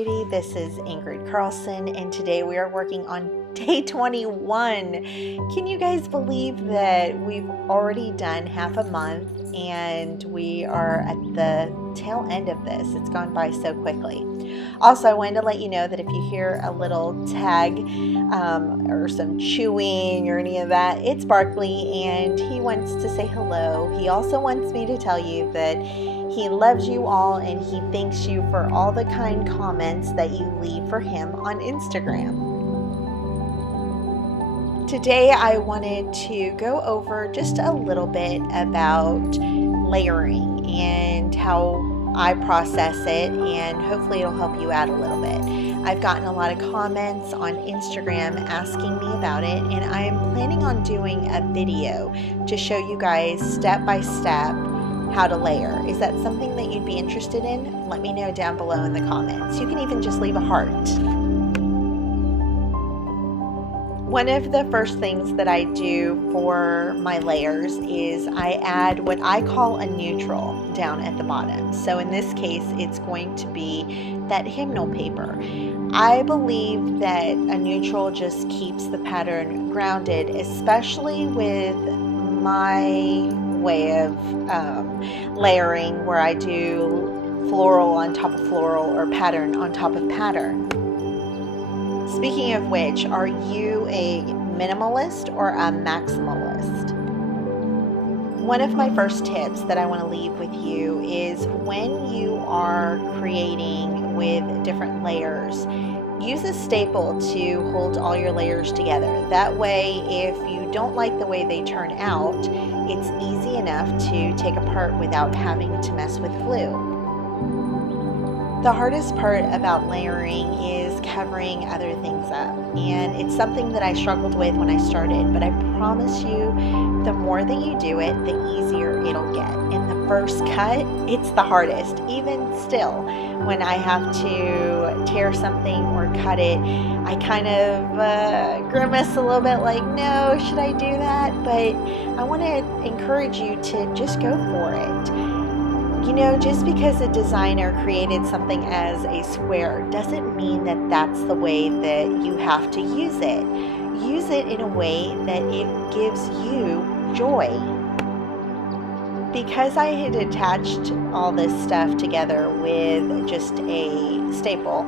This is Ingrid Carlson, and today we are working on day 21. Can you guys believe that we've already done half a month and we are at the tail end of this? It's gone by so quickly. Also, I wanted to let you know that if you hear a little tag or some chewing or any of that, it's Barkley and he wants to say hello. He also wants me to tell you that he loves you all and he thanks you for all the kind comments that you leave for him on Instagram. Today I wanted to go over just a little bit about layering and how I process it, and hopefully it'll help you out a little bit. I've gotten a lot of comments on Instagram asking me about it, and I am planning on doing a video to show you guys step by step how to layer. Is that something that you'd be interested in? Let me know down below in the comments. You can even just leave a heart. One of the first things that I do for my layers is I add what I call a neutral down at the bottom. So in this case, it's going to be that hymnal paper. I believe that a neutral just keeps the pattern grounded, especially with my way of layering where I do floral on top of floral or pattern on top of pattern. Speaking of which, are you a minimalist or a maximalist? One of my first tips that I want to leave with you is when you are creating with different layers, use a staple to hold all your layers together. That way, if you don't like the way they turn out, it's easy enough to take apart without having to mess with glue. The hardest part about layering is covering other things up, and it's something that I struggled with when I started, but I promise you, the more that you do it, the easier it'll get. In the first cut, it's the hardest. Even still, when I have to tear something or cut it, I kind of grimace a little bit like, no, should I do that? But I want to encourage you to just go for it. You know, just because a designer created something as a square doesn't mean that that's the way that you have to use it. Use it in a way that it gives you joy. Because I had attached all this stuff together with just a staple,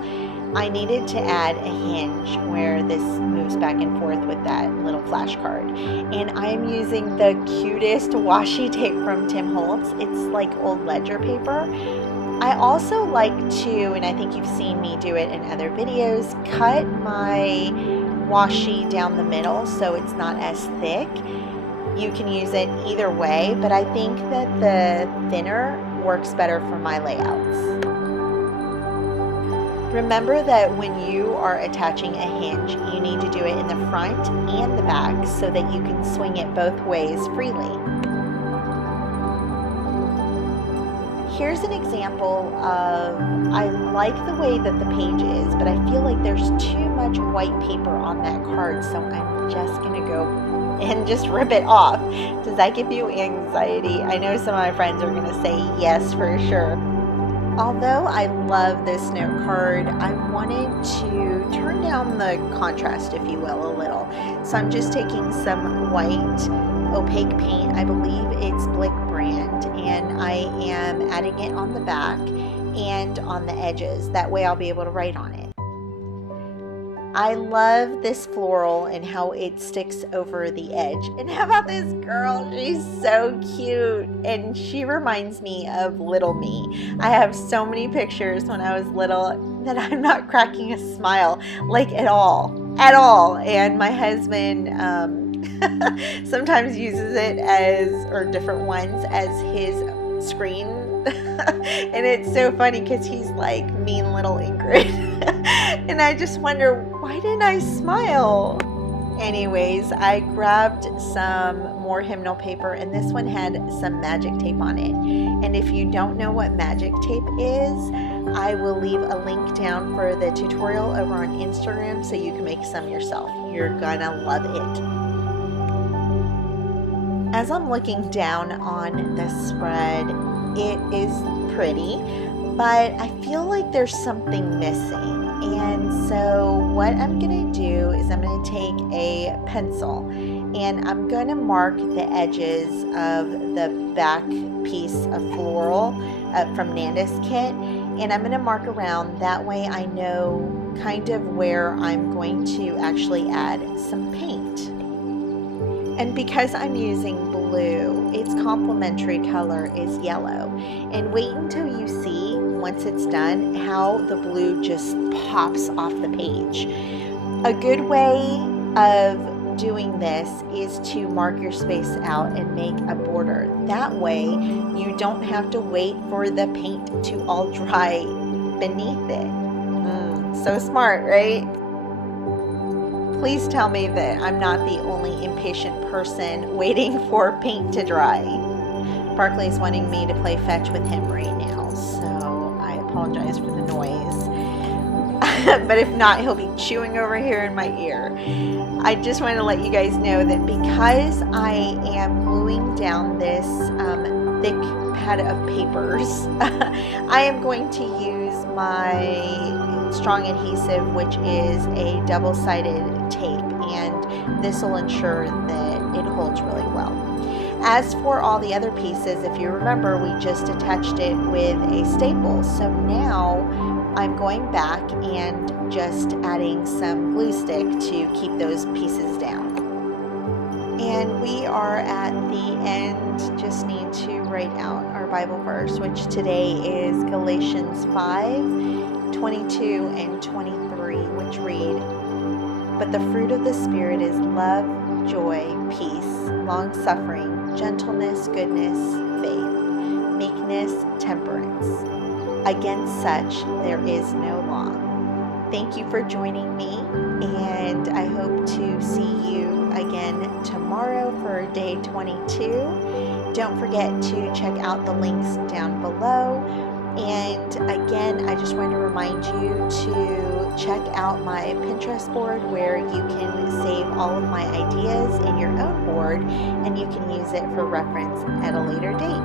I needed to add a hinge where this moves back and forth with that little flashcard. And I'm using the cutest washi tape from Tim Holtz. It's like old ledger paper. I also like to, and I think you've seen me do it in other videos, cut my washi down the middle so it's not as thick. You can use it either way, but I think that the thinner works better for my layouts. Remember that when you are attaching a hinge, you need to do it in the front and the back so that you can swing it both ways freely. Here's an example of, I like the way that the page is, but I feel like there's too much white paper on that card, so I'm just going to go and just rip it off. Does that give you anxiety? I know some of my friends are going to say yes for sure. Although I love this note card, I wanted to turn down the contrast, if you will, a little. So I'm just taking some white opaque paint. I believe it's Blick brand, and I am adding it on the back and on the edges. That way I'll be able to write on it. I love this floral and how it sticks over the edge. And how about this girl? She's so cute, and she reminds me of little me. I have so many pictures when I was little that I'm not cracking a smile, like at all. And my husband sometimes uses it as, or different ones, as his screen. And it's so funny because he's like mean little Ingrid. And I just wonder, why didn't I smile? Anyways, I grabbed some more hymnal paper, and this one had some magic tape on it. And if you don't know what magic tape is, I will leave a link down for the tutorial over on Instagram so you can make some yourself. You're gonna love it. As I'm looking down on the spread, it is pretty, but I feel like there's something missing. And so what I'm going to do is I'm going to take a pencil and I'm going to mark the edges of the back piece of floral from Nanda's kit, and I'm going to mark around. That way I know kind of where I'm going to actually add some paint. And because I'm using blue, its complementary color is yellow. And wait until you see, once it's done, how the blue just pops off the page. A good way of doing this is to mark your space out and make a border. That way you don't have to wait for the paint to all dry beneath it. So smart, right? Please tell me that I'm not the only impatient person waiting for paint to dry. Barkley's wanting me to play fetch with him right now, so I apologize for the noise. But if not, he'll be chewing over here in my ear. I just want to let you guys know that because I am gluing down this thick pad of papers, I am going to use my strong adhesive, which is a double-sided tape, and this will ensure that it holds really well. As for all the other pieces, if you remember, we just attached it with a staple. So now I'm going back and just adding some glue stick to keep those pieces down. And we are at the end. Just need to write out our Bible verse, which today is Galatians 5:22 and 23, which read, "But the fruit of the Spirit is love, joy, peace, long-suffering, gentleness, goodness, faith, meekness, temperance. Against such there is no law." Thank you for joining me, and I hope to see you again tomorrow for day 22. Don't forget to check out the links down below. And again, I just want to remind you to check out my Pinterest board, where you can save all of my ideas in your own board, and you can use it for reference at a later date.